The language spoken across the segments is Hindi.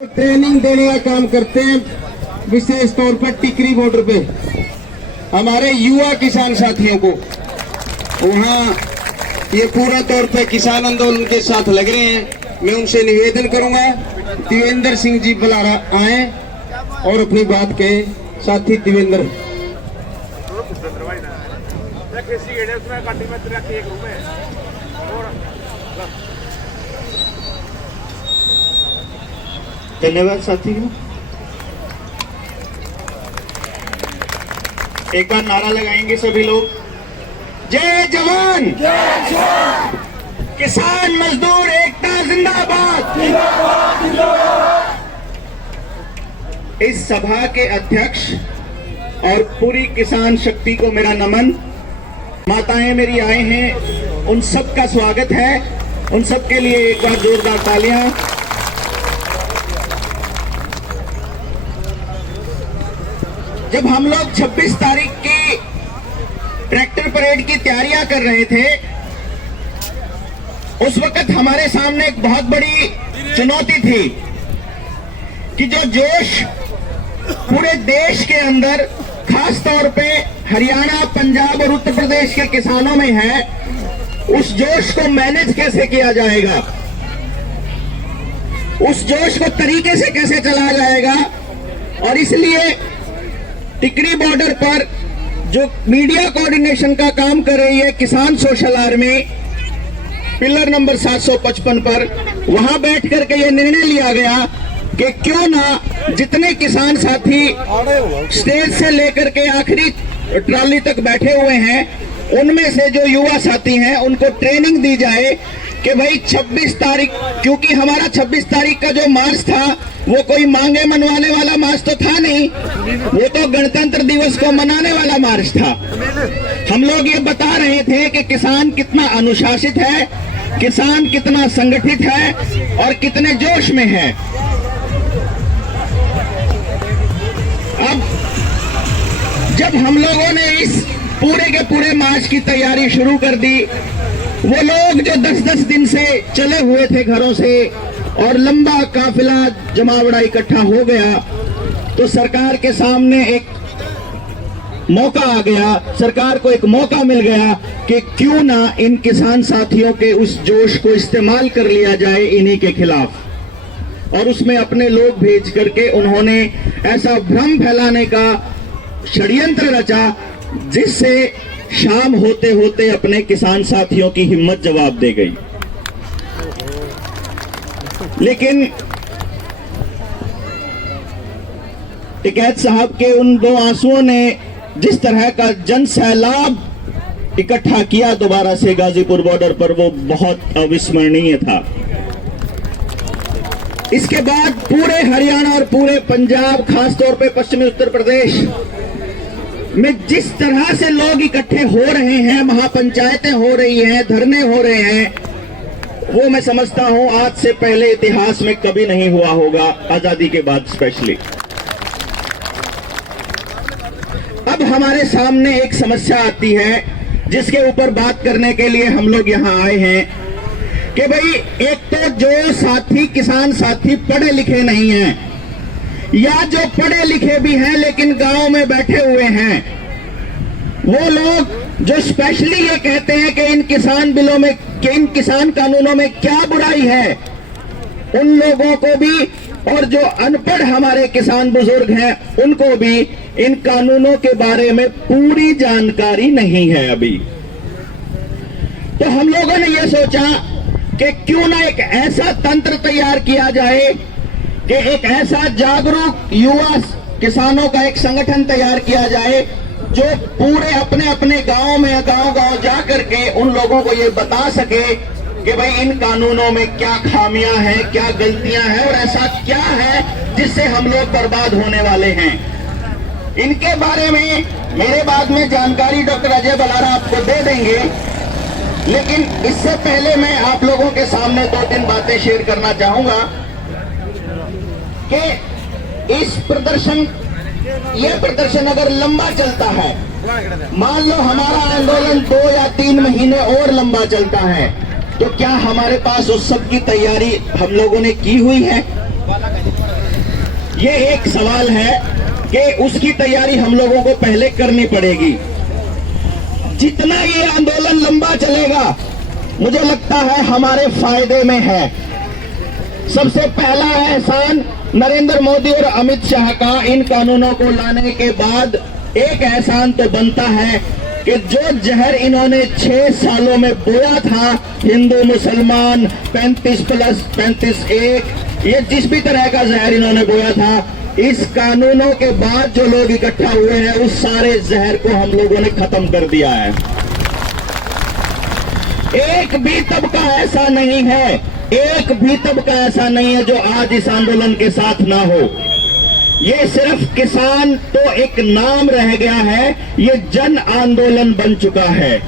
ट्रेनिंग देने का काम करते हैं, विशेष तौर पर टिकरी बॉर्डर पे हमारे युवा किसान साथियों को। वहाँ ये पूरा तौर पे किसान आंदोलन के साथ लग रहे हैं। मैं उनसे निवेदन करूंगा देवेंद्र सिंह जी बलारा आए और अपनी बात कहे। साथी देवेंद्र धन्यवाद साथियों। एक बार नारा लगाएंगे सभी लोग, जय जवान जय किसान, किसान मजदूर एकता जिंदाबाद। इस सभा के अध्यक्ष और पूरी किसान शक्ति को मेरा नमन। माताएं मेरी आए हैं, उन सब का स्वागत है। उन सब के लिए एक बार जोरदार तालियां। जब हम लोग 26 तारीख की ट्रैक्टर परेड की तैयारियां कर रहे थे, उस वक्त हमारे सामने एक बहुत बड़ी चुनौती थी कि जो जोश पूरे देश के अंदर, खास तौर पे हरियाणा, पंजाब और उत्तर प्रदेश के किसानों में है, उस जोश को मैनेज कैसे किया जाएगा, उस जोश को तरीके से कैसे चलाया जाएगा। और इसलिए टिकरी बॉर्डर पर जो मीडिया कोऑर्डिनेशन का काम कर रही है किसान सोशल आर्मी, पिलर नंबर 755 पर, वहां बैठ करके यह निर्णय लिया गया कि क्यों ना जितने किसान साथी स्टेज से लेकर के आखिरी ट्रॉली तक बैठे हुए हैं, उनमें से जो युवा साथी हैं उनको ट्रेनिंग दी जाए कि भाई 26 तारीख, क्योंकि हमारा 26 तारीख का जो मार्च था वो कोई मांगे मनवाने वाला मार्च तो था नहीं, वो तो गणतंत्र दिवस को मनाने वाला मार्च था। हम लोग ये बता रहे थे कि किसान कितना अनुशासित है, किसान कितना संगठित है और कितने जोश में है। अब जब हम लोगों ने इस पूरे के पूरे मार्च की तैयारी शुरू कर दी, वो लोग जो 10-10 दिन से चले हुए थे घरों से और लंबा काफिला जमावड़ा इकट्ठा हो गया, तो सरकार के सामने एक मौका आ गया, सरकार को एक मौका मिल गया कि क्यों ना इन किसान साथियों के उस जोश को इस्तेमाल कर लिया जाए इन्हीं के खिलाफ। और उसमें अपने लोग भेज करके उन्होंने ऐसा भ्रम फैलाने का षड्यंत्र रचा जिससे शाम होते होते अपने किसान साथियों की हिम्मत जवाब दे गई। लेकिन टिकैत साहब के उन दो आंसुओं ने जिस तरह का जन सैलाब इकट्ठा किया दोबारा से गाजीपुर बॉर्डर पर, वो बहुत अविस्मरणीय था। इसके बाद पूरे हरियाणा और पूरे पंजाब, खासतौर पे पश्चिमी उत्तर प्रदेश में जिस तरह से लोग इकट्ठे हो रहे हैं, महापंचायतें हो रही हैं, धरने हो रहे हैं, वो मैं समझता हूं आज से पहले इतिहास में कभी नहीं हुआ होगा, आजादी के बाद स्पेशली। अब हमारे सामने एक समस्या आती है जिसके ऊपर बात करने के लिए हम लोग यहां आए हैं कि भाई एक तो जो साथी, किसान साथी पढ़े लिखे नहीं हैं, या जो पढ़े लिखे भी हैं लेकिन गांव में बैठे हुए हैं, वो लोग जो स्पेशली ये कहते हैं कि इन किसान बिलों में, कि इन किसान कानूनों में क्या बुराई है, उन लोगों को भी, और जो अनपढ़ हमारे किसान बुजुर्ग हैं उनको भी इन कानूनों के बारे में पूरी जानकारी नहीं है अभी। तो हम लोगों ने ये सोचा कि क्यों ना एक ऐसा तंत्र तैयार किया जाए कि एक ऐसा जागरूक युवा किसानों का एक संगठन तैयार किया जाए जो पूरे अपने अपने गांव में, गांव जा करके उन लोगों को ये बता सके कि भाई इन कानूनों में क्या खामियां हैं, क्या गलतियां हैं और ऐसा क्या है जिससे हम लोग बर्बाद होने वाले हैं। इनके बारे में मेरे बाद में जानकारी डॉक्टर अजय बलारा आपको दे देंगे, लेकिन इससे पहले मैं आप लोगों के सामने 2-3 बातें शेयर करना चाहूंगा कि इस प्रदर्शन, यह प्रदर्शन अगर लंबा चलता है, मान लो हमारा आंदोलन 2 या 3 महीने और लंबा चलता है, तो क्या हमारे पास उस सब की तैयारी हम लोगों ने की हुई है? ये एक सवाल है कि उसकी तैयारी हम लोगों को पहले करनी पड़ेगी। जितना ये आंदोलन लंबा चलेगा मुझे लगता है हमारे फायदे में है। सबसे पहला एहसान नरेंद्र मोदी और अमित शाह का इन कानूनों को लाने के बाद एक एहसान तो बनता है कि जो जहर इन्होंने 6 सालों में बोया था, हिंदू मुसलमान 35+35 ये जिस भी तरह का जहर इन्होंने बोया था, इस कानूनों के बाद जो लोग इकट्ठा हुए हैं उस सारे जहर को हम लोगों ने खत्म कर दिया है। एक भी तबका ऐसा नहीं है, एक भी तबका ऐसा नहीं है जो आज इस आंदोलन के साथ ना हो। ये सिर्फ किसान तो एक नाम रह गया है, ये जन आंदोलन बन चुका है।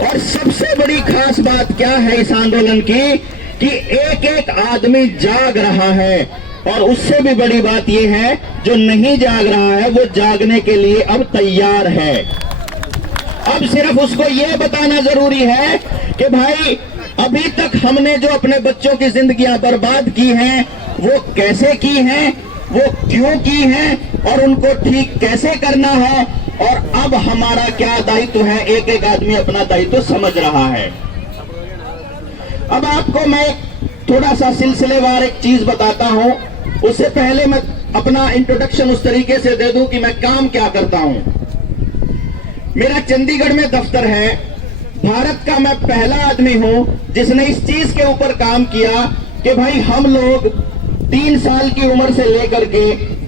और सबसे बड़ी खास बात क्या है इस आंदोलन की कि एक एक आदमी जाग रहा है, और उससे भी बड़ी बात यह है जो नहीं जाग रहा है वो जागने के लिए अब तैयार है। अब सिर्फ उसको ये बताना जरूरी है कि भाई अभी तक हमने जो अपने बच्चों की जिंदगियां बर्बाद की हैं वो कैसे की हैं, वो क्यों की हैं और उनको ठीक कैसे करना है, और अब हमारा क्या दायित्व है। एक एक आदमी अपना दायित्व समझ रहा है। अब आपको मैं थोड़ा सा सिलसिलेवार एक चीज बताता हूं। उससे पहले मैं अपना इंट्रोडक्शन उस तरीके से दे दूं कि मैं काम क्या करता हूं। मेरा चंडीगढ़ में दफ्तर है। भारत का मैं पहला आदमी हूं जिसने इस चीज के ऊपर काम किया कि भाई हम लोग 3 साल की उम्र से लेकर के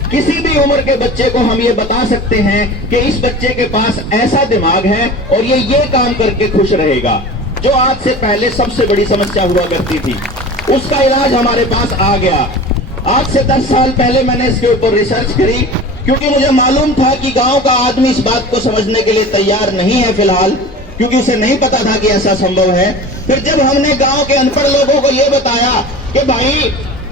किसी भी उम्र के बच्चे को हम ये बता सकते हैं कि इस बच्चे के पास ऐसा दिमाग है और ये काम करके खुश रहेगा। जो आज से पहले सबसे बड़ी समस्या हुआ करती थी उसका इलाज हमारे पास आ गया। आज से 10 साल पहले मैंने इसके ऊपर रिसर्च करी, क्योंकि मुझे मालूम था कि गांव का आदमी इस बात को समझने के लिए तैयार नहीं है फिलहाल, क्योंकि उसे नहीं पता था कि ऐसा संभव है। फिर जब हमने गांव के अनपढ़ लोगों को यह बताया कि भाई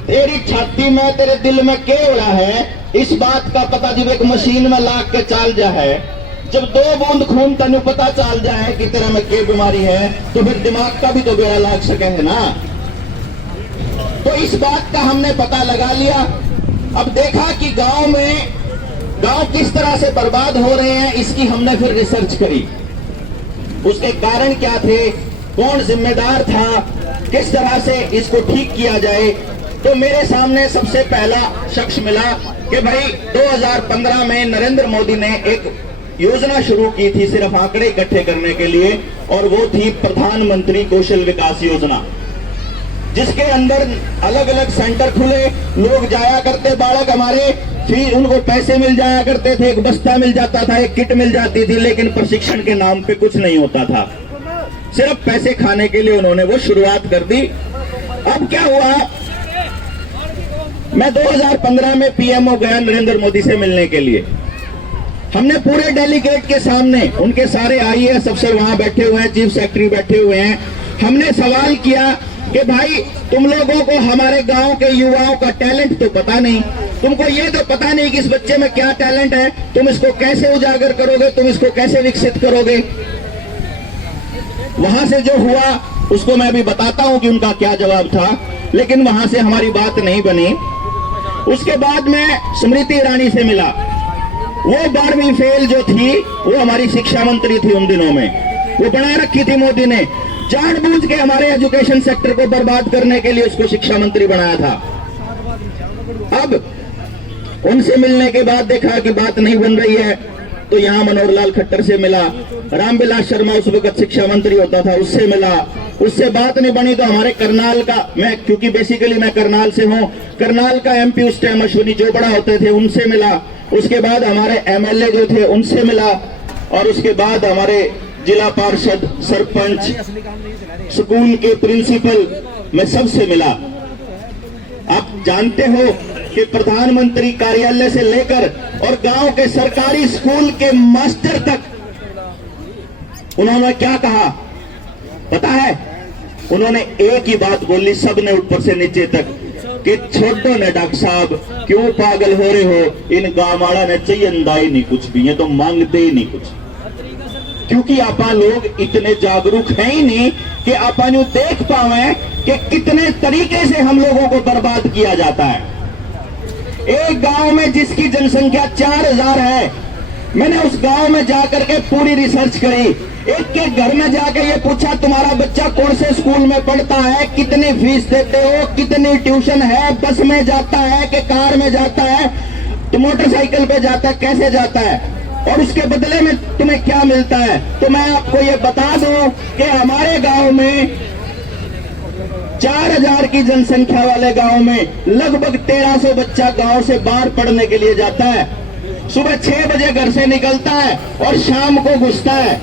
तेरी छाती में तेरे दिल में क्या हो रहा है, इस बात का पता जब एक मशीन में लाग के चाल जा है, जब 2 बूंद खून तेन पता चल जाए कि तेरा में क्या बीमारी है, तो फिर दिमाग का भी तो बेड़ा लाग सके है ना। तो इस बात का हमने पता लगा लिया। अब देखा कि गांव किस तरह से बर्बाद हो रहे हैं, इसकी हमने फिर रिसर्च करी। उसके कारण क्या थे, कौन जिम्मेदार था, किस तरह से इसको ठीक किया जाए। तो मेरे सामने सबसे पहला शख्स मिला कि भाई 2015 में नरेंद्र मोदी ने एक योजना शुरू की थी सिर्फ आंकड़े इकट्ठे करने के लिए, और वो थी प्रधानमंत्री कौशल विकास योजना, जिसके अंदर अलग अलग सेंटर खुले, लोग जाया करते बालक हमारे, फिर उनको पैसे मिल जाया करते थे, एक बस्ता मिल जाता था, एक किट मिल जाती थी, लेकिन प्रशिक्षण के नाम पे कुछ नहीं होता था। सिर्फ पैसे खाने के लिए उन्होंने वो शुरुआत कर दी। अब क्या हुआ, मैं 2015 में पीएमओ गया नरेंद्र मोदी से मिलने के लिए। हमने पूरे डेलीगेट के सामने, उनके सारे आईएएस अफसर वहां बैठे हुए हैं, चीफ सेक्रेटरी बैठे हुए हैं, हमने सवाल किया कि भाई तुम लोगों को हमारे गांव के युवाओं का टैलेंट तो पता नहीं, तुमको ये तो पता नहीं कि इस बच्चे में क्या टैलेंट है, तुम इसको कैसे उजागर करोगे, तुम इसको कैसे विकसित करोगे। वहां से जो हुआ उसको मैं अभी बताता हूं कि उनका क्या जवाब था, लेकिन वहां से हमारी बात नहीं बनी। उसके बाद मैं स्मृति ईरानी से मिला। वो 12वीं फेल जो थी वो हमारी शिक्षा मंत्री थी उन दिनों में, वो बना रखी थी मोदी ने, जानबूझ के हमारे एजुकेशन सेक्टर को बर्बाद करने के लिए उसको शिक्षा मंत्री बनाया था। अब उनसे मिलने के बाद देखा कि बात नहीं बन रही है, तो यहां मनोहर लाल खट्टर से मिला, रामविलास शर्मा उस वक्त शिक्षा मंत्री होता था उससे मिला, उससे बात नहीं बनी तो हमारे करनाल का, मैं क्योंकि बेसिकली मैं करनाल से हूं, करनाल का एमपी उस टाइम अश्विनी चोपड़ा होते थे उनसे मिला, उसके बाद हमारे एमएलए जो थे उनसे मिला, और उसके बाद हमारे जिला पार्षद, सरपंच, स्कूल के प्रिंसिपल, मैं सबसे मिला। आप जानते हो कि प्रधानमंत्री कार्यालय से लेकर और गांव के सरकारी स्कूल के मास्टर तक उन्होंने क्या कहा पता है? उन्होंने एक ही बात बोली, सबने ऊपर से नीचे तक, कि छोड़ो ने डॉक्टर साहब, क्यों पागल हो रहे हो, इन गांव वाला ने चाहिए ही नहीं कुछ भी, ये तो मांगते ही नहीं कुछ। क्योंकि आपा लोग इतने जागरूक हैं ही नहीं कि आपा यूं देख पावे कि कितने तरीके से हम लोगों को बर्बाद किया जाता है। एक गांव में जिसकी जनसंख्या 4000 है, मैंने उस गांव में जाकर के पूरी रिसर्च करी। एक के घर में जाके ये पूछा, तुम्हारा बच्चा कौन से स्कूल में पढ़ता है, कितनी फीस देते हो, कितनी ट्यूशन है, बस में जाता है कि कार में जाता है, तो मोटरसाइकिल पे जाता है, कैसे जाता है, और उसके बदले में तुम्हें क्या मिलता है। तो मैं आपको ये बता दूं कि हमारे गांव में 4000 की जनसंख्या वाले गांव में लगभग 1300 बच्चा गांव से बाहर पढ़ने के लिए जाता है। सुबह 6 बजे घर से निकलता है और शाम को घुसता है।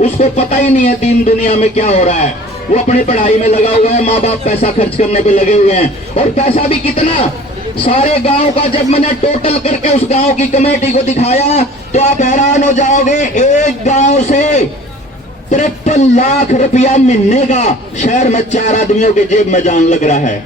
उसको पता ही नहीं है दीन दुनिया में क्या हो रहा है। वो अपनी पढ़ाई में लगा हुआ है, माँ बाप पैसा खर्च करने पे लगे हुए हैं, और पैसा भी कितना, सारे गांव का जब मैंने टोटल करके उस गांव की कमेटी को दिखाया तो आप हैरान हो जाओगे। एक गांव से 53 लाख रुपया महीने का शहर में 4 आदमियों के जेब में जान लग रहा है।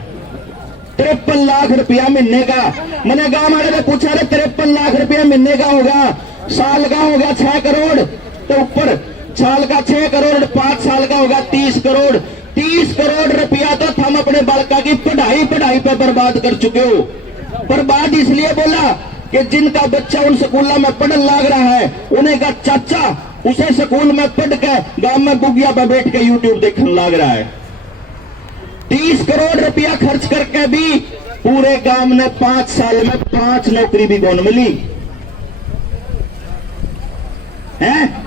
53 लाख रुपया महीने का। मैंने गांव वाले ने पूछा, अरे 53 लाख रुपया महीने का होगा, साल का होगा 6 करोड़, तो ऊपर साल का 6 करोड़, 5 साल का होगा 30 करोड़। 30 करोड़ रुपया तो हम अपने बालका की पढ़ाई पे बर्बाद कर चुके हो। बर्बाद इसलिए बोला कि जिनका बच्चा उन स्कूलों में पढ़ने लग रहा है, उन्हें का चाचा उसे स्कूल में पढ़ के गांव में बुगिया पर बैठ के यूट्यूब देखने लग रहा है। 30 करोड़ रुपया खर्च करके भी पूरे गांव ने 5 साल में 5 नौकरी भी कौन मिली है।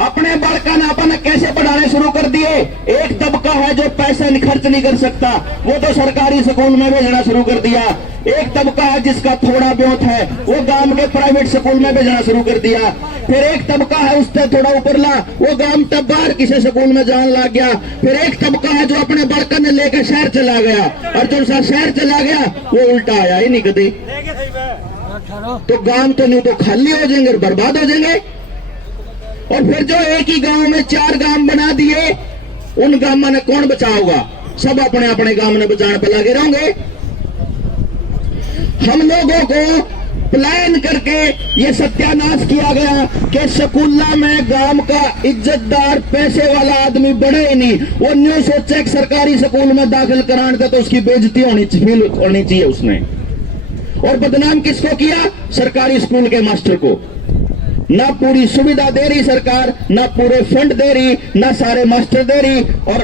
अपने बालका ने अपन कैसे पढ़ाने शुरू कर दिए। एक तबका है जो पैसे खर्च नहीं कर सकता, वो तो सरकारी स्कूल में भेजना शुरू कर दिया। एक तबका है जिसका थोड़ा बहुत है, वो गांव के प्राइवेट स्कूल में भेजना शुरू कर दिया। फिर एक तबका है उससे थोड़ा ऊपरला, वो गांव तब बाहर किसी स्कूल में जाने लग गया। फिर एक तबका है जो अपने बालका ने लेकर शहर चला गया, और जो सा शहर चला गया वो उल्टा आया ही नहीं कभी। तो गांव तो नहीं तो खाली हो जाएंगे, बर्बाद हो जाएंगे। और फिर जो एक ही गांव में 4 गांव बना दिए, उन गांव में कौन बचाओगा। सब अपने अपने गांव में बचाने पर लगे रहेंगे। हम लोगों को प्लान करके ये सत्यानाश किया गया कि स्कूलों में गांव का इज्जतदार पैसे वाला आदमी बढ़े ही नहीं। वो न्यू सोचे कि सरकारी स्कूल में दाखिल कराने थे तो उसकी बेइज्जती होनी चाहिए उसने। और बदनाम किसको किया, सरकारी स्कूल के मास्टर को। ना पूरी सुविधा दे रही सरकार, ना पूरे फंड दे रही, ना सारे मास्टर दे रही, और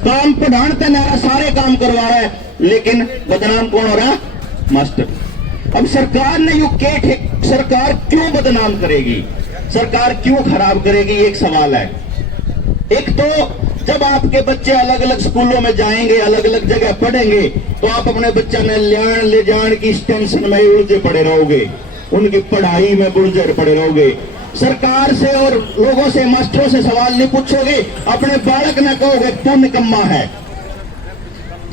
काम पढ़ाते ना सारे काम करवा रहा है, लेकिन बदनाम कौन हो रहा, मास्टर। अब सरकार ने सरकार क्यों बदनाम करेगी, सरकार क्यों खराब करेगी, एक सवाल है। एक तो जब आपके बच्चे अलग अलग स्कूलों में जाएंगे, अलग अलग जगह पढ़ेंगे, तो आप अपने बच्चा ने ले जान की टेंशन में उलझे पड़े रहोगे, उनकी पढ़ाई में बुलझे पड़े रहोगे। सरकार से और लोगों से, मास्टरों से सवाल नहीं पूछोगे, अपने बालक ने कहोगे तू निकम्मा है।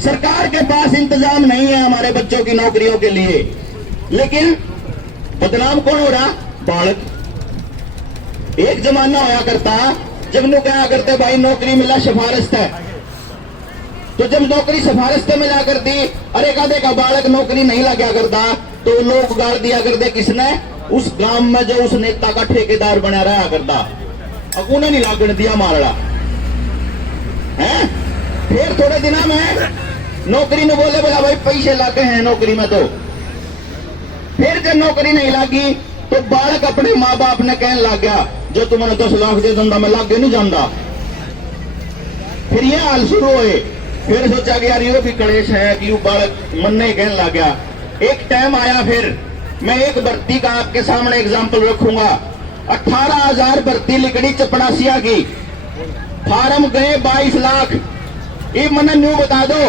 सरकार के पास इंतजाम नहीं है हमारे बच्चों की नौकरियों के लिए, लेकिन बदनाम कौन हो रहा, बालक। एक जमाना होया करता जब लोग कहा करते भाई नौकरी मिला सिफारिश है, तो जब नौकरी सिफारिश से मिला करती, अरे कहते का बालक नौकरी नहीं लगा करता, तो लोग गाल दिया करते किसने, उस गांव में जो उस नेता का ठेकेदार बना रहा करता, अब उन्हें नहीं लागण दिया मारड़ा है। फिर थोड़े दिनों में नौकरी ने बोले बोला भाई पैसे लागे हैं नौकरी में, तो फिर जब नौकरी नहीं लगी तो बालक अपने माँ बाप ने कहने लग गया जो तुमने 10 लाख दे दंदा मैं लागे नहीं जाता। फिर ये हाल शुरू हुए। फिर सोचा कि यार ये भी कलेश है कि बालक मन नहीं कहने लग गया। एक टाइम आया, फिर मैं एक भर्ती का आपके सामने एग्जाम्पल रखूंगा। 18,000 भर्ती लिखड़ी चपड़ासिया की, फार्म गए 22 लाख। ये मैंने न्यू बता दो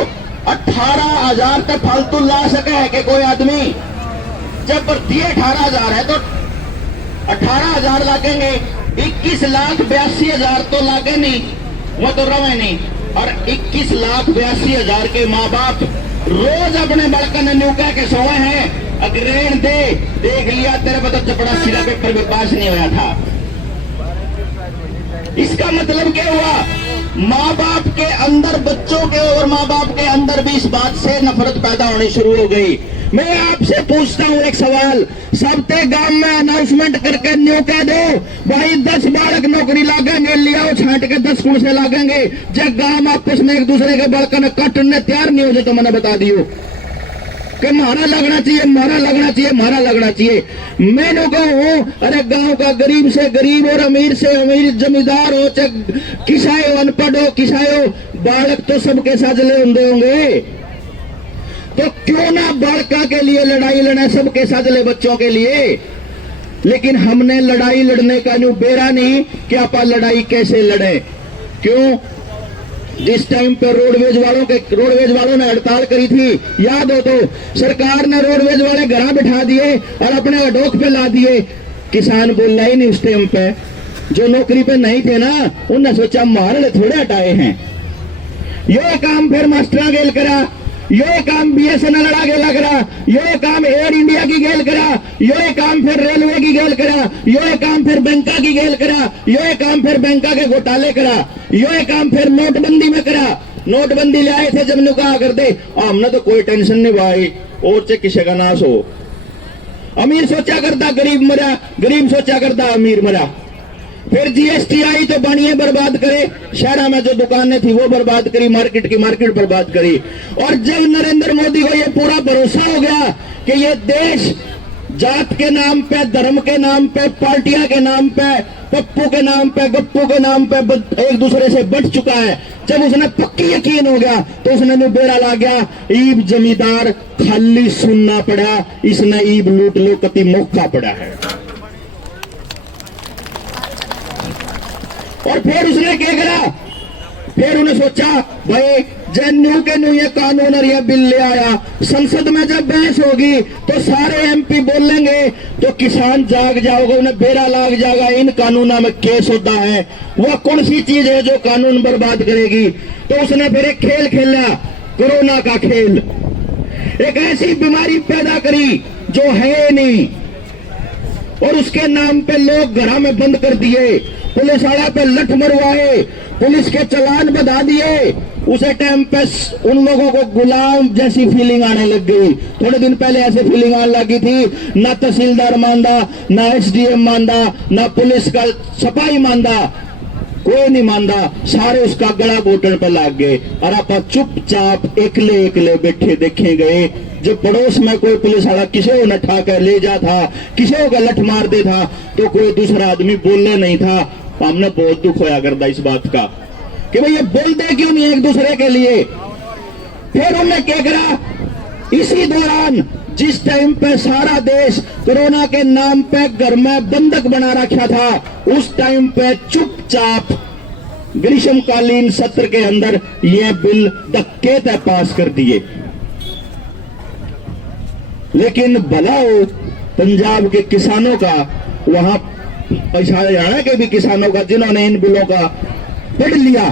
18,000 तक फालतू ला सके है कि कोई आदमी, जब भर्ती 18,000 है तो 18,000 लागेंगे, 21,82,000 तो लागे नहीं, वो तो रवे नहीं। और 21,82,000 के माँ बाप रोज अपने बड़का नन्नू कह के सोए हैं, अग्रेण दे, देख लिया तेरे को तो चपड़ासी का पेपर में पास नहीं होया था। इसका मतलब क्या हुआ, माँ बाप के अंदर, बच्चों के और माँ बाप के अंदर भी इस बात से नफरत पैदा होनी शुरू हो गई। मैं आपसे पूछता हूं एक सवाल, सबते गांव में अनाउंसमेंट करके न्यू कह दो भाई 10 बालक नौकरी लागेंगे, लियाओ छांट के 10 कुल से लागेंगे। जब गांव आपस में एक दूसरे के बालक ने काटने तैयार नहीं हो जाए तो मैंने बता दियो कि मारा लगना चाहिए, मारा लगना चाहिए, मारा लगना चाहिए। मैंने कहूं अरे गांव का गरीब से गरीब और अमीर से अमीर, जमींदार हो चाहे किसाए हो, अनपढ़ हो किसाए हो, बालक तो सबके साजले होंगे। तो क्यों ना बालका के लिए लड़ाई लड़े, सबके साजले बच्चों के लिए। लेकिन हमने लड़ाई लड़ने का न्यू बेरा नहीं कि आप लड़ाई कैसे लड़े। क्यों? जिस टाइम पर रोडवेज वालों ने हड़ताल करी थी, याद हो तो सरकार ने रोडवेज वाले घर बिठा दिए और अपने अडोक पे ला दिए। किसान बोल रहा ही नहीं उस टाइम पे। जो नौकरी पे नहीं थे ना, उन्होंने सोचा मारने थोड़े हटाए हैं। यो काम फिर मास्टर गेल करा, यो काम BSNL गेला करा, यो काम एयर इंडिया की गेल करा, यो काम फिर रेलवे की गेल करा, यो काम फिर बैंका की गेल करा, यो काम फिर बैंका के घोटाले करा, यो काम फिर नोटबंदी में करा। नोटबंदी ले आए थे जब ने कहा कर दे, हमने तो कोई टेंशन नहीं भाई, और से किसी का नाश हो। अमीर सोचा करता गरीब मरा, गरीब सोचा करता अमीर मरा। फिर GST आई तो बानिए बर्बाद करे, शहर में जो दुकानें थी वो बर्बाद करी, मार्केट की मार्केट बर्बाद करी। और जब नरेंद्र मोदी को ये पूरा भरोसा हो गया कि ये देश जात के नाम पे, धर्म के नाम पे, पार्टियां के नाम पे, पप्पू के नाम पे, गप्पू के नाम पे एक दूसरे से बट चुका है, जब उसने पक्की यकीन हो गया तो उसने बेरा ला गया। ईब जमींदार खाली सुनना पड़ा, इसने ईब लूट लो कति मौका पड़ा है। और फिर उसने क्या करा? फिर उन्हें सोचा भाई जन्नू के न्यू ये कानून और ये बिल ले आया, संसद में जब बहस होगी तो सारे MP बोलेंगे तो किसान जाग जाओगे, उन्हें बेरा लाग जाएगा इन कानूनों में केस होता है, वह कौन सी चीज है जो कानून बर्बाद करेगी। तो उसने फिर एक खेल खेला, कोरोना का खेल। एक ऐसी बीमारी पैदा करी जो है नहीं, और उसके नाम पे लोग घरों में बंद कर दिए, पुलिस वाला पे लठ मरवाए, पुलिस के चालान बधा दिए। उसे टाइम पे उन लोगों को गुलाम जैसी फीलिंग आने लग गई। थोड़े दिन पहले ऐसे फीलिंग आने लगी थी, ना तहसीलदार मानदा, ना SDM मानदा, ना पुलिस का सिपाही मानदा, कोई नहीं मानदा, सारे उसका गला घोटन पर लग गए। और आप चुपचाप एकले एकले बैठे देखे गए। जब पड़ोस में कोई पुलिस वाला किसी को न ठाकर ले जा था, किसी को लठ मार दे था, तो कोई दूसरा आदमी बोलने नहीं था। हमने बहुत दुख होया करता इस बात का कि भाई ये बोलते क्यों नहीं एक दूसरे के लिए। फिर उन्होंने क्या करा? इसी दौरान जिस टाइम पे सारा देश कोरोना के नाम पे घर में बंधक बना रखा था, उस टाइम पे चुपचाप ग्रीष्मकालीन सत्र के अंदर ये बिल धक्के से पास कर दिए। लेकिन भला हो पंजाब के किसानों का, वहां हरियाणा के भी किसानों का, जिन्होंने इन बिलों का पढ़ लिया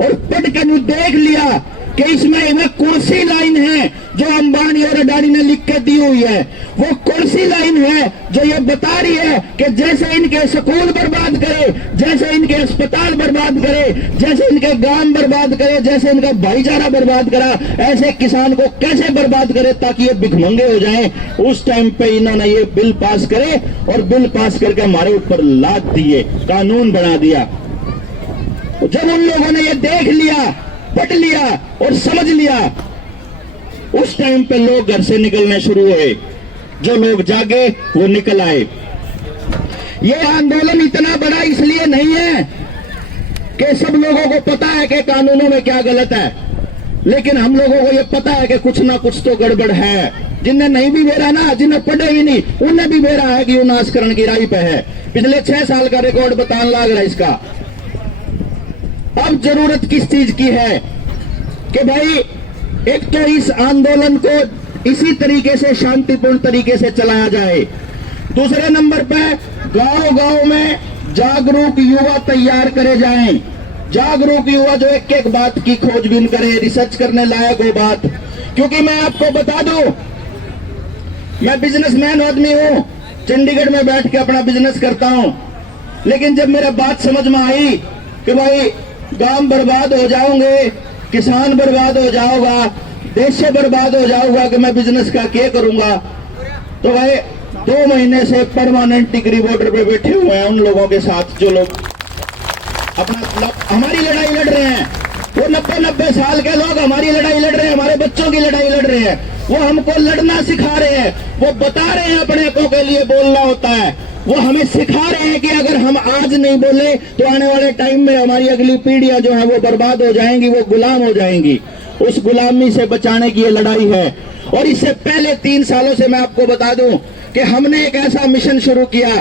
और पढ़ कर देख लिया कि इसमें कौन सी लाइन है जो अंबानी और अडानी ने लिख के दी हुई है, वो कौन सी लाइन है जो ये बता रही है कि जैसे इनके स्कूल बर्बाद करे, जैसे इनके अस्पताल बर्बाद करे, जैसे इनके गांव बर्बाद करे, जैसे इनका भाईचारा बर्बाद करा, ऐसे किसान को कैसे बर्बाद करे ताकि ये भिखमंगे हो जाएं। उस टाइम पे इन्होंने ये बिल पास करे और बिल पास करके हमारे ऊपर लाद दिए, कानून बना दिया। जब उन लोगों ने ये देख लिया, पढ़ लिया और समझ लिया, उस टाइम पे लोग घर से निकलने शुरू हुए। जो लोग जागे वो निकल आए। ये आंदोलन इतना बड़ा इसलिए नहीं है कि सब लोगों को पता है कि कानूनों में क्या गलत है, लेकिन हम लोगों को ये पता है कि कुछ ना कुछ तो गड़बड़ है। जिन्हें नहीं भी बेरा ना, जिन्हें पढ़े भी नहीं, उन्हें भी बेरा है कि नाशकरण की राह पे है। पिछले 6 साल का रिकॉर्ड बताने लग रहा है इसका। अब जरूरत किस चीज की है कि भाई एक तो इस आंदोलन को इसी तरीके से शांतिपूर्ण तरीके से चलाया जाए। दूसरे नंबर पे गांव-गांव में जागरूक युवा तैयार करे जाएं। जागरूक युवा जो एक एक बात की खोजबीन करे, रिसर्च करने लायक हो बात। क्योंकि मैं आपको बता दूं, मैं बिजनेसमैन आदमी हूं, चंडीगढ़ में बैठ के अपना बिजनेस करता हूं, लेकिन जब मेरा बात समझ में आई कि भाई गांव बर्बाद हो जाओगे, किसान बर्बाद हो जाओगा, देश से बर्बाद हो जाओगा, कि मैं बिजनेस का क्या करूंगा। तो भाई 2 महीने से परमानेंट टिकरी बॉर्डर पे बैठे हुए हैं उन लोगों के साथ जो लोग अपना हमारी लड़ाई लड़ रहे हैं। वो 90 साल के लोग हमारी लड़ाई लड़ रहे हैं, हमारे बच्चों की लड़ाई लड़ रहे हैं। वो हमको लड़ना सिखा रहे हैं, वो बता रहे हैं अपने हकों के लिए बोलना होता है, वो हमें सिखा रहे हैं कि अगर हम आज नहीं बोले तो आने वाले टाइम में हमारी अगली पीढ़ियां जो है वो बर्बाद हो जाएंगी, वो गुलाम हो जाएंगी। उस गुलामी से बचाने की ये लड़ाई है। और इससे पहले 3 सालों से मैं आपको बता दूं कि हमने एक ऐसा मिशन शुरू किया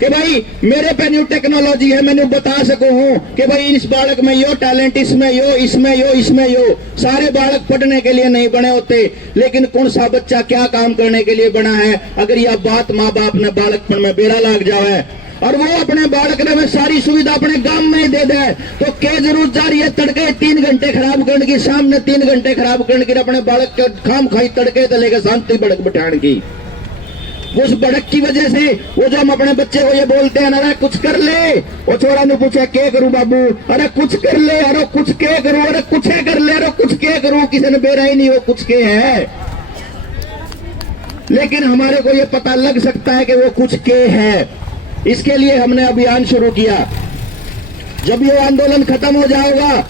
कि भाई मेरे पे न्यू टेक्नोलॉजी है, मैंने बता सकूं हूं कि भाई इस बालक में यो टैलेंट, इसमें यो, इसमें यो, इसमें यो। सारे बालक पढ़ने के लिए नहीं बने होते, लेकिन कौन सा बच्चा क्या काम करने के लिए बना है। अगर यह बात माँ बाप ने बालकपन में बेरा लाग जाए और वो अपने बालक ने में सारी सुविधा अपने गांव में ही दे दे, तो क्या जरूरत जा रही है तड़के 3 घंटे खराब करने की, शाम ने 3 घंटे खराब करने की, अपने बालक के खाम खाई तड़के तो लेकर शांति बड़क बिठाने की। उस बड़क की वजह से वो जो हम अपने बच्चे को ये बोलते हैं, अरे कुछ कर ले, वो छोरा ने पूछा क्या करूं बाबू, अरे कुछ कर ले, अरे कुछ क्या करूं, अरे कुछ कर ले, अरे कुछ क्या करूं, किसी ने बेरा ही नहीं वो कुछ के है। लेकिन हमारे को ये पता लग सकता है कि वो कुछ के है। इसके लिए हमने अभियान शुरू किया। जब ये आंदोलन खत्म हो जाएगा,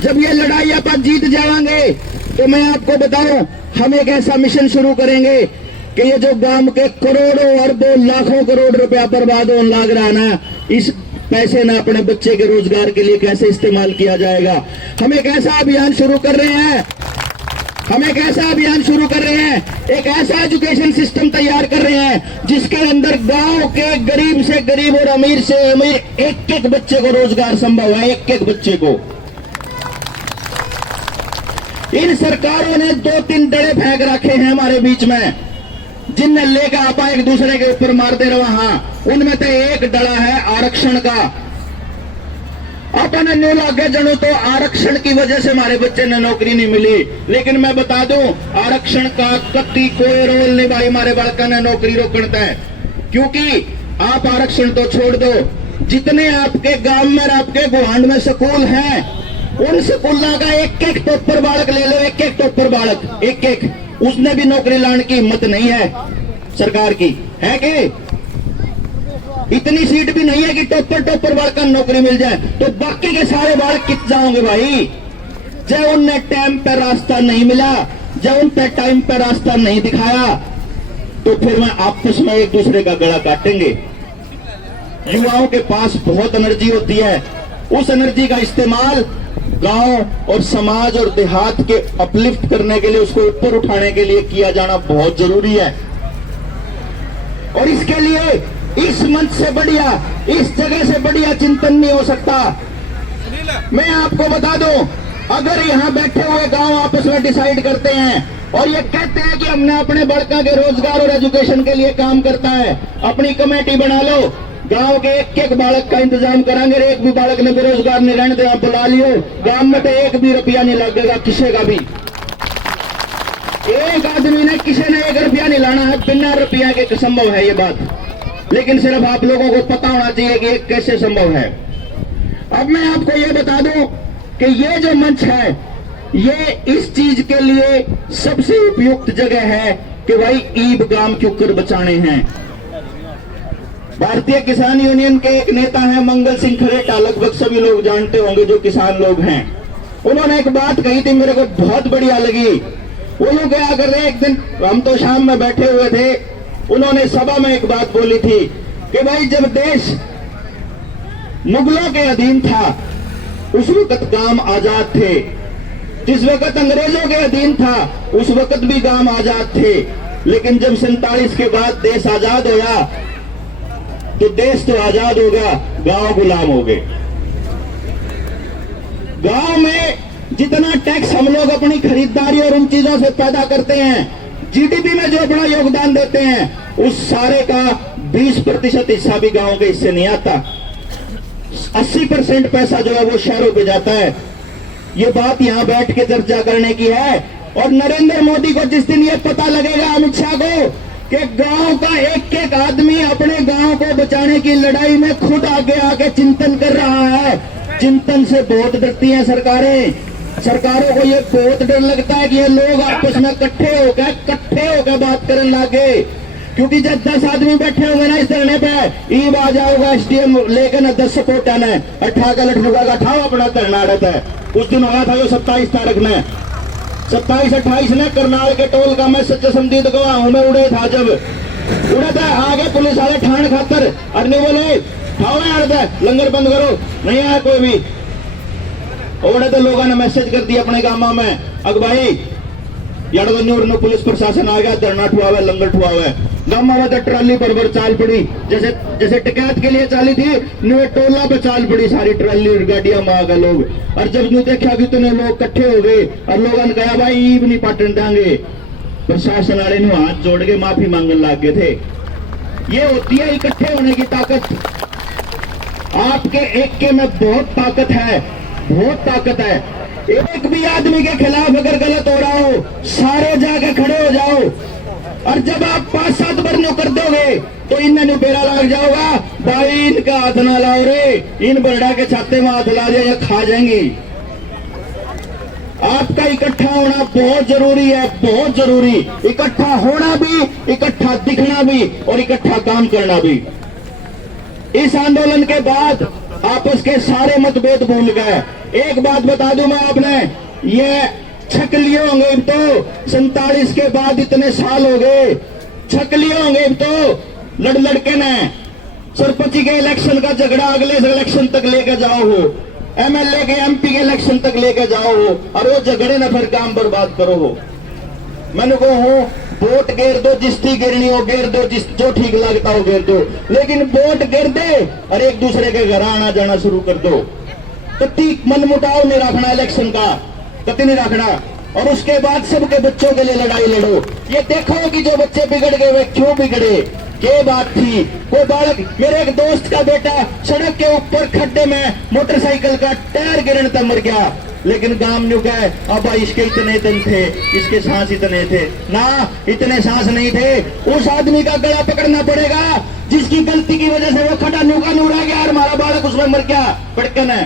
जब ये लड़ाई अपन जीत जाएंगे, तो मैं आपको बताऊं हम एक ऐसा मिशन शुरू करेंगे कि ये जो गांव के करोड़ों अरबों लाखों करोड़ रुपया बर्बाद होने लग रहा है ना, इस पैसे ना अपने बच्चे के रोजगार के लिए कैसे इस्तेमाल किया जाएगा। हम एक ऐसा अभियान शुरू कर रहे हैं, एक ऐसा एजुकेशन सिस्टम तैयार कर रहे हैं जिसके अंदर गांव के गरीब से गरीब और अमीर से अमीर एक बच्चे को रोजगार संभव है, एक बच्चे को। इन सरकारों ने 2-3 डड़े फेंक रखे हैं हमारे बीच में, जिनने लेकर आपा एक दूसरे के ऊपर मारते रहो। हाँ, उनमें से एक डला है आरक्षण का। अपन न्यू लागे जनू तो आरक्षण की वजह से हमारे बच्चे ने नौकरी नहीं मिली, लेकिन मैं बता दूं आरक्षण का कति कोई रोल नहीं भाई हमारे बालका ने नौकरी रोकता है। क्योंकि आप आरक्षण तो छोड़ दो, जितने आपके गांव में आपके गुहांड में स्कूल हैं, उन स्कूलों का एक टॉपर बालक ले लो, एक टॉपर बालक, एक उसने भी नौकरी लाने की हिम्मत नहीं है सरकार की, है कि इतनी सीट भी नहीं है कि टॉपर बालक का नौकरी मिल जाए। तो बाकी के सारे बालक कित जाओगे भाई, जब उनने टाइम पे रास्ता नहीं मिला, जब उन पे टाइम पे रास्ता नहीं दिखाया, तो फिर मैं आपस में एक दूसरे का गला काटेंगे। युवाओं के पास बहुत एनर्जी होती है, उस एनर्जी का इस्तेमाल गांव और समाज और देहात के अपलिफ्ट करने के लिए, उसको ऊपर उठाने के लिए किया जाना बहुत जरूरी है। और इसके लिए इस मंच से बढ़िया, इस जगह से बढ़िया चिंतन नहीं हो सकता। मैं आपको बता दूं, अगर यहां बैठे हुए गांव आपस में डिसाइड करते हैं और ये कहते हैं कि हमने अपने बड़का के रोजगार और एजुकेशन के लिए काम करता है, अपनी कमेटी बना लो, गांव के एक बालक का इंतजाम कराएंगे, एक भी बालक ने बेरोजगार नहीं रहने देना, बुला लियो, गांव में तो एक भी रुपया नहीं लगेगा किसी का भी। एक आदमी ने किसी ने 1 रुपया नहीं लाना है, बिना रुपया के संभव है ये बात। लेकिन सिर्फ आप लोगों को पता होना चाहिए कि ये कैसे संभव है। अब मैं आपको ये बता दूं कि ये जो मंच है, ये इस चीज के लिए सबसे उपयुक्त जगह है कि भाई ईब गांव क्यों कर बचाने हैं। भारतीय किसान यूनियन के एक नेता है मंगल सिंह खरेटा, लगभग सभी लोग जानते होंगे जो किसान लोग हैं। उन्होंने एक बात कही थी, मेरे को बहुत बढ़िया लगी। वो यूं क्या कर रहे, एक दिन हम तो शाम में बैठे हुए थे, उन्होंने सभा में एक बात बोली थी कि भाई जब देश मुगलों के अधीन था उस वक्त गांव आजाद थे, जिस वक्त अंग्रेजों के अधीन था उस वक्त भी गांव आजाद थे, लेकिन जब 47 के बाद देश आजाद होया तो देश तो आजाद हो गया, गांव गुलाम हो गए। गांव में जितना टैक्स हम लोग अपनी खरीदारी और उन चीजों से पैदा करते हैं, जीडीपी में जो अपना योगदान देते हैं, उस सारे का 20% हिस्सा भी गांव के हिस्से नहीं आता। 80% पैसा जो है वो शहरों पे जाता है। ये बात यहां बैठ के चर्चा करने की है। और नरेंद्र मोदी को जिस दिन ये पता लगेगा, अमित शाह को, कि गांव का एक आदमी अपने गांव को बचाने की लड़ाई में खुद आगे आके चिंतन कर रहा है, चिंतन से बहुत डरती हैं सरकारें। सरकारों को ये बहुत डर लगता है कि ये लोग आपस में इकट्ठे होकर बात करने लगे। क्योंकि जब 10 आदमी बैठे होंगे ना इस धरने पे, ईब आ जाओगा एसडीएम लेकर ना 10 सपोर्ट आना है, 18 का लठ रुका का ठाओ अपना धरना रहता है। उस दिन हुआ था जो 27 तारीख में, 27-28 ने करनाल के टोल का मैं सच्चे समझीत गवाह हूं। मैं उड़े था, जब उड़े था आगे पुलिस वाले ठाण खातर और नहीं बोले ठाओ लंगर बंद करो, नहीं आया कोई भी। उड़े तो लोगों ने मैसेज कर दिया अपने गांव में, अग भाई यार पुलिस प्रशासन आ गया, धरना ठुआवे, लंगर ठुआवे। गांव में तो ट्राली पर चाल पड़ी, जैसे जैसे टिकैत के लिए चाली थी नुए टोला पे चाल पड़ी सारी ट्राली और गाड़ियां में आ गए लोग। और जब नु देखा कि इतने लोग इकट्ठे हो गए और लोगों ने कहा भाई ईब नहीं पाटन देंगे, प्रशासन वाले ने हाथ जोड़ के माफी मांगने लग गए थे। ये होती है इकट्ठे होने की ताकत। आपके एक के में बहुत ताकत है, बहुत ताकत है। एक भी आदमी के खिलाफ अगर गलत हो रहा हो सारे जाके खड़े हो जाओ, और जब आप 5-7 बरनों कर दोगे तो इन्हें बेरा लग जाओगा, भाई इनका हाथ ना लाओ रे, इन बरड़ा के छाते में हाथ ला जाए या खा जाएंगे। आपका इकट्ठा होना बहुत जरूरी है, बहुत जरूरी। इकट्ठा होना भी, इकट्ठा दिखना भी और इकट्ठा काम करना भी। इस आंदोलन के बाद आपस के सारे मतभेद भूल गए। एक बात बता दूं मैं आपने, ये छक लिए होंगे तो 47 के बाद इतने साल हो गए, छक लिए होंगे तो लड़के ने सरपंच के इलेक्शन का झगड़ा अगले इलेक्शन तक लेके जाओ हो, एमएलए के एमपी के इलेक्शन तक लेके जाओ हो, और वो झगड़े न फिर काम बर्बाद करो हो। मैंने को हूं वोट गिर दो, जिसकी गिरनी हो गिर दो, जिस जो ठीक लगता हो गिर दो, लेकिन वोट गिर दे और एक दूसरे के घर आना जाना शुरू कर दो। कति मन मुटाव नहीं रखना इलेक्शन का, कति नहीं रखना। और उसके बाद सबके बच्चों के लिए लड़ाई लड़ो। ये देखो कि जो बच्चे बिगड़ गए वे क्यों बिगड़े, क्या बात थी। कोई बालक, मेरे एक दोस्त का बेटा सड़क के ऊपर खड्डे में मोटरसाइकिल का टायर गिरने तक मर गया, लेकिन गांव न्यू गए अब इसके इतने दिन थे, इसके सांस इतने थे ना, इतने सांस नहीं थे। उस आदमी का गला पकड़ना पड़ेगा जिसकी गलती की वजह से वो खड्डा न्यूका न्यूरा गया और हमारा बालक उसमें मर गया पटकन है।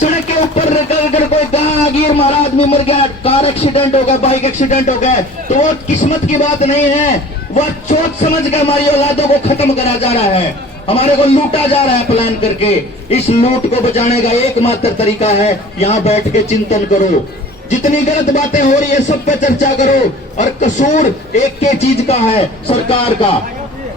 सड़क के ऊपर अगर कोई गाय आ गई और हमारा आदमी मर गया, कार एक्सीडेंट हो गया, बाइक एक्सीडेंट हो गया, तो वो किस्मत की बात नहीं है, वह सोच समझ के हमारी औलादों को खत्म करा जा रहा है, हमारे को लूटा जा रहा है प्लान करके। इस लूट को बचाने का एकमात्र तरीका है यहाँ बैठ के चिंतन करो, जितनी गलत बातें हो रही है सब पे चर्चा करो, और कसूर एक के चीज का है, सरकार का।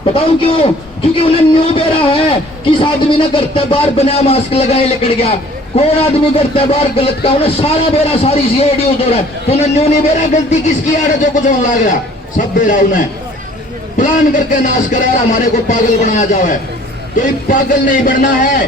बताऊं क्यों? क्योंकि उन्हें न्यू बेरा है, किस आदमी ने करते बार बिना मास्क लगाए निकल गया, कौन आदमी करते बार गलत का, उन्हें सारा बेरा सारी सीआईडी हो रहा है, तो उन्हें न्यू नहीं बेरा गलती किसकी आ रहा जो कुछ होने लग रहा, सब बेरा उन्हें प्लान करके नाश करा, हमारे को पागल बनाया जाए। तो ये पागल नहीं बनना है,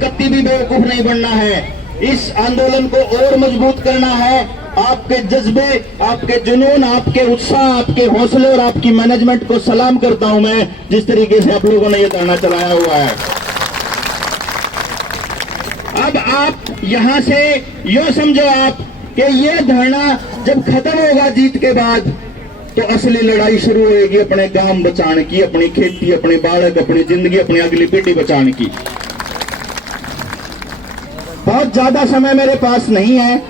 कत्ती भी बेवकूफ नहीं बनना है। इस आंदोलन को और मजबूत करना है। आपके जज्बे, आपके जुनून, आपके उत्साह, आपके हौसले और आपकी मैनेजमेंट को सलाम करता हूं मैं, जिस तरीके से आप लोगों ने ये धरना चलाया हुआ है। अब आप यहां से यो समझो आप कि ये धरना जब खत्म होगा जीत के बाद, तो असली लड़ाई शुरू होगी अपने गांव बचाने की, अपनी खेती, अपने बालक, अपनी जिंदगी, अपनी अगली पीढ़ी बचाने की। बहुत ज्यादा समय मेरे पास नहीं है,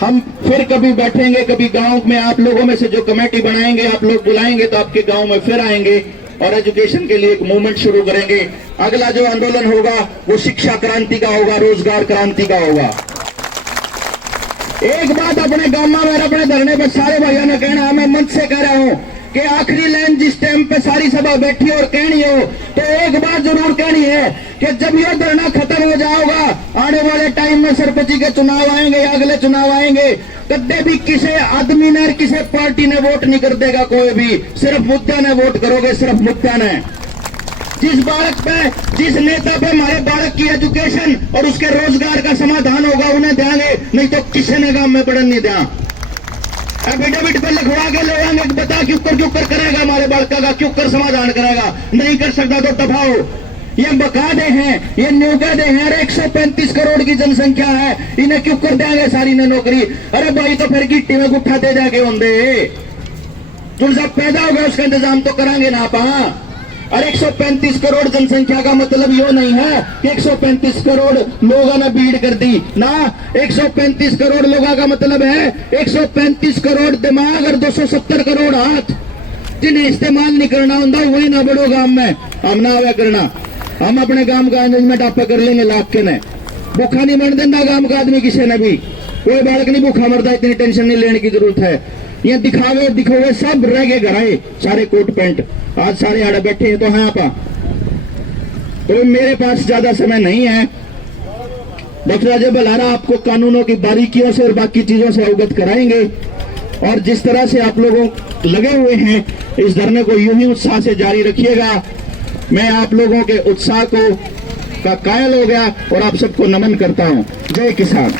हम फिर कभी बैठेंगे, कभी गांव में आप लोगों में से जो कमेटी बनाएंगे, आप लोग बुलाएंगे तो आपके गांव में फिर आएंगे और एजुकेशन के लिए एक मूवमेंट शुरू करेंगे। अगला जो आंदोलन होगा वो शिक्षा क्रांति का होगा, रोजगार क्रांति का होगा। एक बात अपने गांव में अपने धरने पर सारे भाइयों ने कहना है, मैं मंच से कह रहा हूं कि आखिरी लाइन जिस टाइम पे सारी सभा बैठी और कहनी हो तो एक बात जरूर कहनी है कि जब यह धरना खत्म हो जाएगा, आने वाले टाइम में सरपंच के चुनाव आएंगे या अगले चुनाव आएंगे, कदे भी किसी आदमी ने, किसी पार्टी ने वोट नहीं कर देगा, कोई भी, सिर्फ मुद्दा ने वोट करोगे, सिर्फ मुद्दा ने। जिस बालक पे, जिस नेता पे हमारे बालक की एजुकेशन और उसके रोजगार का समाधान होगा उन्हें देंगे, नहीं तो किसी ने गांव में बढ़न नहीं दिया। एफिडेविट पे लिखवा के ले आएंगे, बता क्यों कर करेगा हमारे बालक का, क्यों कर समाधान करेगा, नहीं कर सकता तो दफाओ। ये बकायदे हैं, ये न्यूकादे हैं, 135 करोड़ की जनसंख्या है, इन्हें क्यों कर देंगे सारी ने नौकरी। अरे भाई तो फिर गिट्टी में गुट्ठा दे जाके होंगे, जो सब पैदा होगा उसका इंतजाम तो करांगे ना आप। और 135 करोड़ जनसंख्या का मतलब यो नहीं है कि 135 करोड़ लोगों ने भीड़ कर दी ना, 135 करोड़ लोगों का मतलब है 135 करोड़ दिमाग और 270 करोड़ हाथ, जिन्हें इस्तेमाल नहीं करना होता वही ना बड़ो गांव में हम ना आवे करना। हम अपने गांव का मैनेजमेंट आप कर लेंगे, लाख के ने भूखा नहीं बन देना गांव का आदमी किसी ने भी। कोई बालक नहीं भूखा मरता, इतनी टेंशन नहीं लेने की जरूरत है। ये दिखावे दिखावे सब रह गए घर आए, सारे कोट पैंट, आज सारे आड़े बैठे हैं। तो हाँ आपा, तो मेरे पास ज्यादा समय नहीं है। डॉक्टर अजय बल्लारा आपको कानूनों की बारीकियों से और बाकी चीजों से अवगत कराएंगे, और जिस तरह से आप लोगों लगे हुए हैं इस धरने को यूं ही उत्साह से जारी रखिएगा। मैं आप लोगों के उत्साह को का कायल हो गया और आप सबको नमन करता हूं। जय किसान।